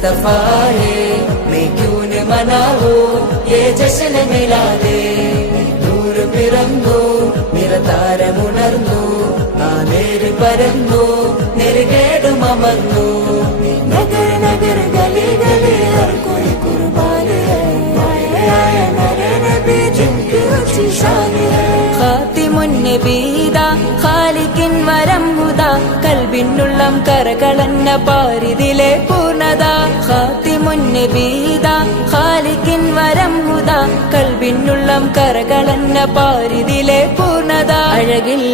मुस्तफा है, मैं क्यों न मनाऊं ये जश्न मिलादे. നൂർ പിറന്നു നിറതാരമുണർന്നു, ആ നേര് പരന്നു നെരുകേടുമർന്നു. നഗർ നഗർ ഗലി ഗലി ഹർ കോയി കുർബാൻ ഹൈ, ആയ മേരെ നബി ജിൻകി ഊंची शान है. ഖാതിമുൻ നബീദ ഖാലിഖിൻ വരം ഹുദ, കൽബിനുള്ളം കരകളന്ന പാരിതിലെ പൂർണ്ണത. ഖാതിമുൻ നബീദ ഖാലിഖിൻ വരം ഹുദ, കൽബിനുള്ളം കരകളന്ന പാരിതിലെ പൂർണ്ണത. അഴകിൽ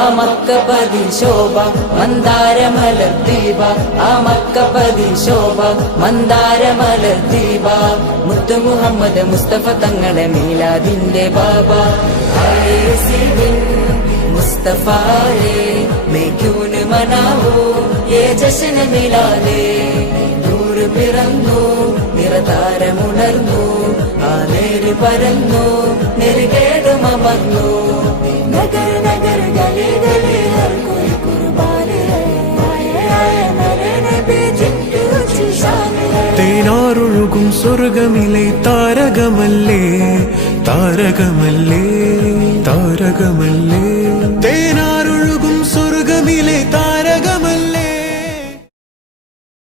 ആ മക്കപതി ശോഭ മന്ദാരമലർ ദീപ, ആ മക്കപതി ശോഭ മന്ദാരമലർ ദീപ. മുത്തു മുഹമ്മദ് മുസ്തഫ തങ്ങളെ മീലാദിന്റെ ബാബ. मुस्तफा है, मैं क्यों न मनाऊं ये जश्न मिलादे. നൂർ പിറന്നു നിറതാരമുണർന്നു, ആ നേര് പരന്നു നെരുകേടുമർന്നു. നഗർ നഗർ ഗലി ഗലി ഹർ കോയി കുർബാൻ ഹൈ, ആയ മേരെ നബി ജിൻകി ഊंची शान है. തേനാറൊഴുകും സ്വർഗമിലെ താരകമല്ലേ, താരകമല്ലേ, താരകമല്ലേ.